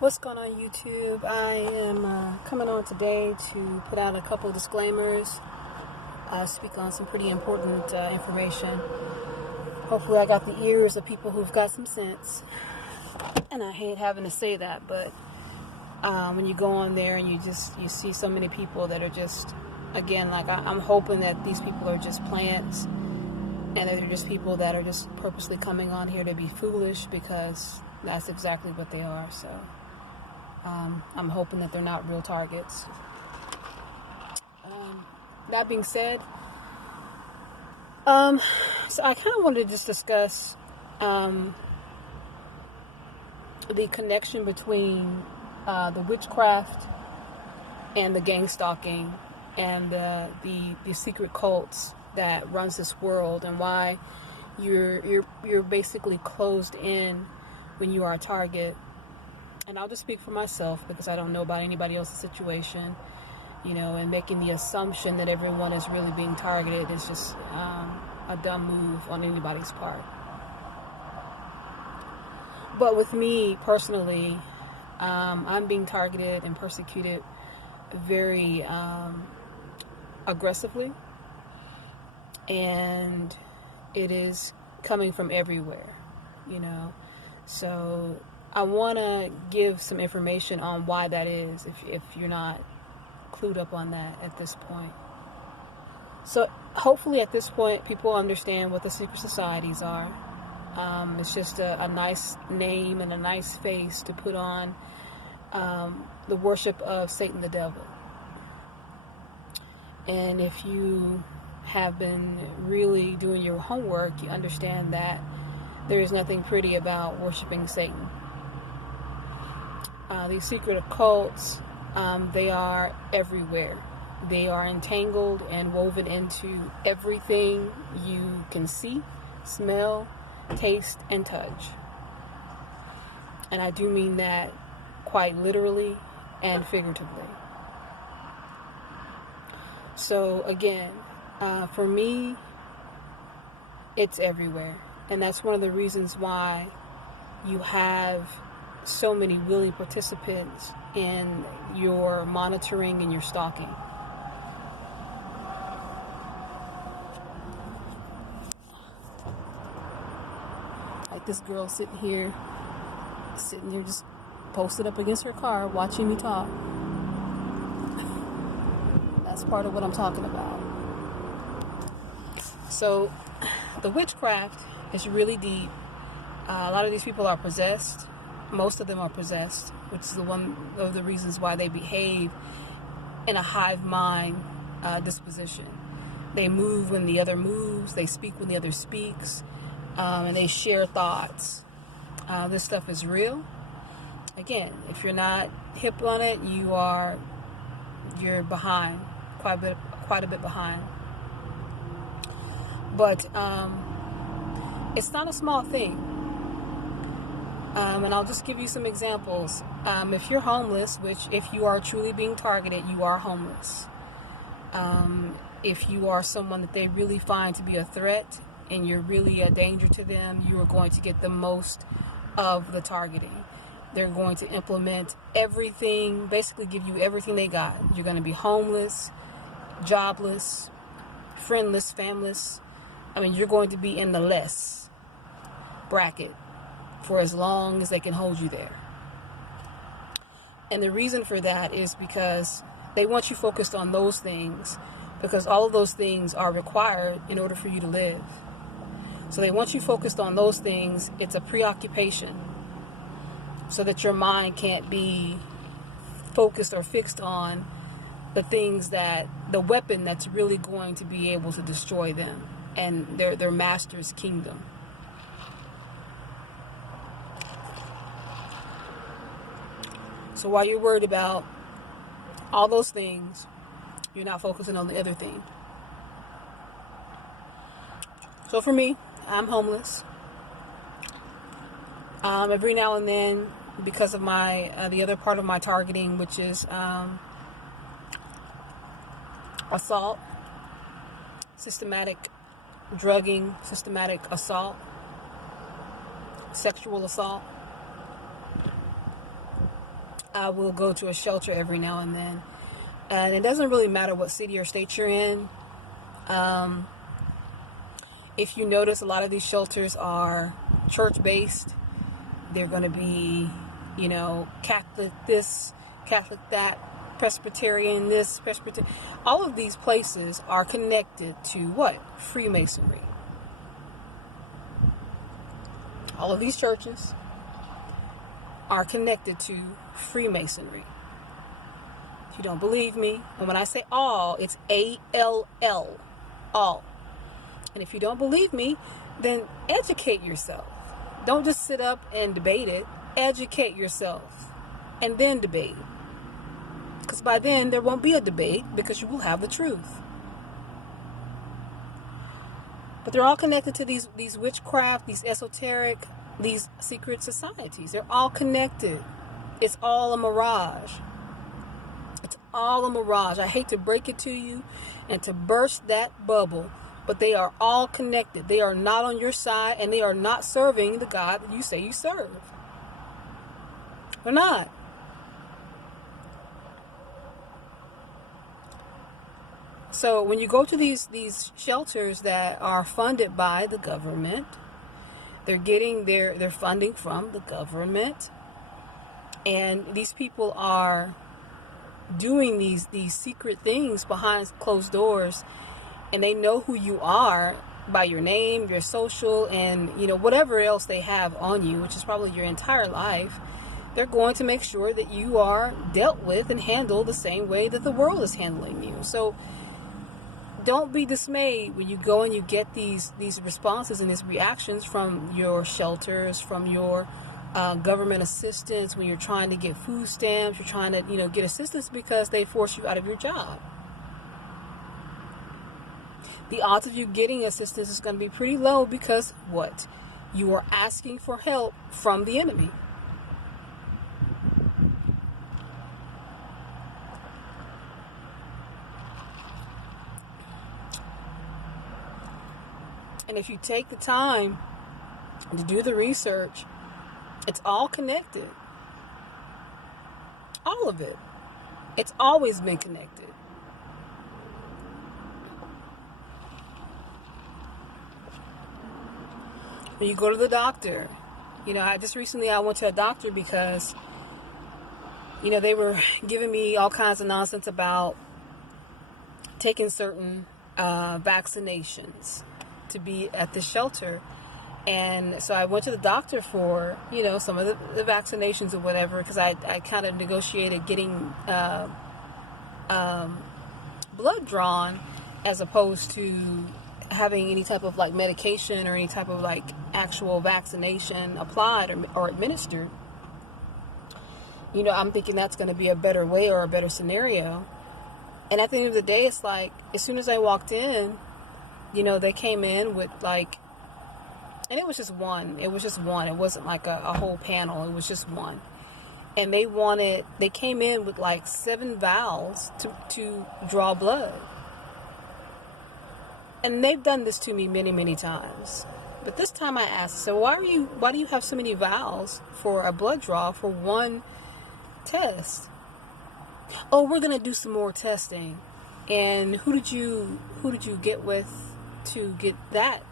What's going on, YouTube? I am coming on today to put out a couple of disclaimers, speak on some pretty important information. Hopefully I got the ears of people who've got some sense. And I hate having to say that, but when you go on there and you see so many people that are just, again, like I'm hoping that these people are just plants and that they're just people that are just purposely coming on here to be foolish, because that's exactly what they are. So I'm hoping that they're not real targets. That being said, so I kind of wanted to just discuss the connection between the witchcraft and the gangstalking and the secret cults that runs this world, and why you're basically closed in when you are a target. And I'll just speak for myself, because I don't know about anybody else's situation, and making the assumption that everyone is really being targeted is just a dumb move on anybody's part. But with me personally, I'm being targeted and persecuted very aggressively, and it is coming from everywhere, so I want to give some information on why that is, if you're not clued up on that at this point. So hopefully at this point people understand what the secret societies are. It's just a nice name and a nice face to put on the worship of Satan the devil. And if you have been really doing your homework, you understand that there is nothing pretty about worshiping Satan. These secret occults, they are everywhere. They are entangled and woven into everything you can see, smell, taste, and touch. And I do mean that quite literally and figuratively. So again, for me, it's everywhere. And that's one of the reasons why you have so many willing participants in your monitoring and your stalking. Like this girl sitting here just posted up against her car watching me talk. That's part of what I'm talking about. So the witchcraft is really deep. A lot of these people are possessed. Most of them are possessed, which is one of the reasons why they behave in a hive mind disposition. They move when the other moves, they speak when the other speaks, and they share thoughts. This stuff is real. Again, if you're not hip on it, you're behind, quite a bit behind. But it's not a small thing. And I'll just give you some examples. If you're homeless, which if you are truly being targeted, you are homeless. If you are someone that they really find to be a threat and you're really a danger to them, you are going to get the most of the targeting. They're going to implement everything, basically give you everything they got. You're going to be homeless, jobless, friendless, familess. You're going to be in the less bracket for as long as they can hold you there. And the reason for that is because they want you focused on those things, because all of those things are required in order for you to live. So they want you focused on those things. It's a preoccupation, so that your mind can't be focused or fixed on the weapon that's really going to be able to destroy them and their master's kingdom. So while you're worried about all those things, you're not focusing on the other thing. So for me, I'm homeless. Every now and then, because of my the other part of my targeting, which is assault, systematic drugging, systematic assault, sexual assault. I will go to a shelter every now and then. And it doesn't really matter what city or state you're in. If you notice, a lot of these shelters are church-based. They're going to be, Catholic this, Catholic that, Presbyterian this, Presbyterian. All of these places are connected to what? Freemasonry. All of these churches are connected to Freemasonry. If you don't believe me, and when I say all, it's A-L-L, all. And if you don't believe me, then educate yourself. Don't just sit up and debate it. Educate yourself and then debate. Because by then there won't be a debate, because you will have the truth. But they're all connected to these witchcraft, these esoteric, these secret societies. They're all connected. It's all a mirage. It's all a mirage. I hate to break it to you and to burst that bubble, but they are all connected. They are not on your side, and they are not serving the God that you say you serve. They're not. So when you go to these shelters that are funded by the government, they're getting their funding from the government, and these people are doing these secret things behind closed doors, and they know who you are by your name, your social, and whatever else they have on you, which is probably your entire life. They're going to make sure that you are dealt with and handled the same way that the world is handling you. So don't be dismayed when you go and you get these responses and these reactions from your shelters, from your government assistance, when you're trying to get food stamps, you're trying to get assistance because they force you out of your job. The odds of you getting assistance is going to be pretty low, because what? You are asking for help from the enemy. And if you take the time to do the research, it's all connected. All of it. It's always been connected. When you go to the doctor, I went to a doctor because, they were giving me all kinds of nonsense about taking certain vaccinations to be at the shelter. And so I went to the doctor for, some of the vaccinations or whatever, because I kind of negotiated getting blood drawn as opposed to having any type of medication or any type of actual vaccination applied or administered. I'm thinking that's going to be a better way or a better scenario. And at the end of the day, it's as soon as I walked in, they came in with and it was just one. It wasn't a whole panel. It was just one. And they came in with 7 vials to draw blood. And they've done this to me many, many times. But this time I asked, so why do you have so many vials for a blood draw for one test? Oh, we're going to do some more testing. And who did you get with to get that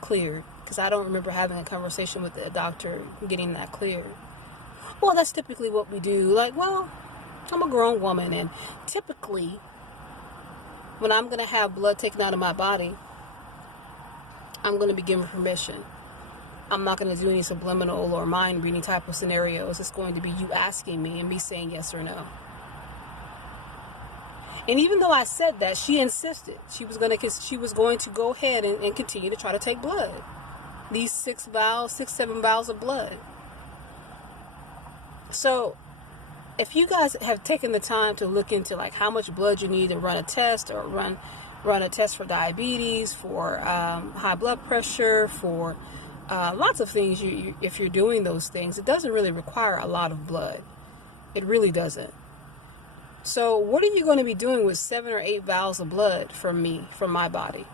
cleared? Because I don't remember having a conversation with the doctor getting that cleared. Well, that's typically what we do. I'm a grown woman, and typically when I'm going to have blood taken out of my body, I'm going to be given permission. I'm not going to do any subliminal or mind reading type of scenarios. It's going to be you asking me and me saying yes or no. And even though I said that, she insisted she was going to go ahead and continue to try to take blood. These 7 vials of blood. So if you guys have taken the time to look into how much blood you need to run a test, or run a test for diabetes, for high blood pressure, for lots of things, if you're doing those things, it doesn't really require a lot of blood. It really doesn't. So what are you going to be doing with 7 or 8 vials of blood from my body?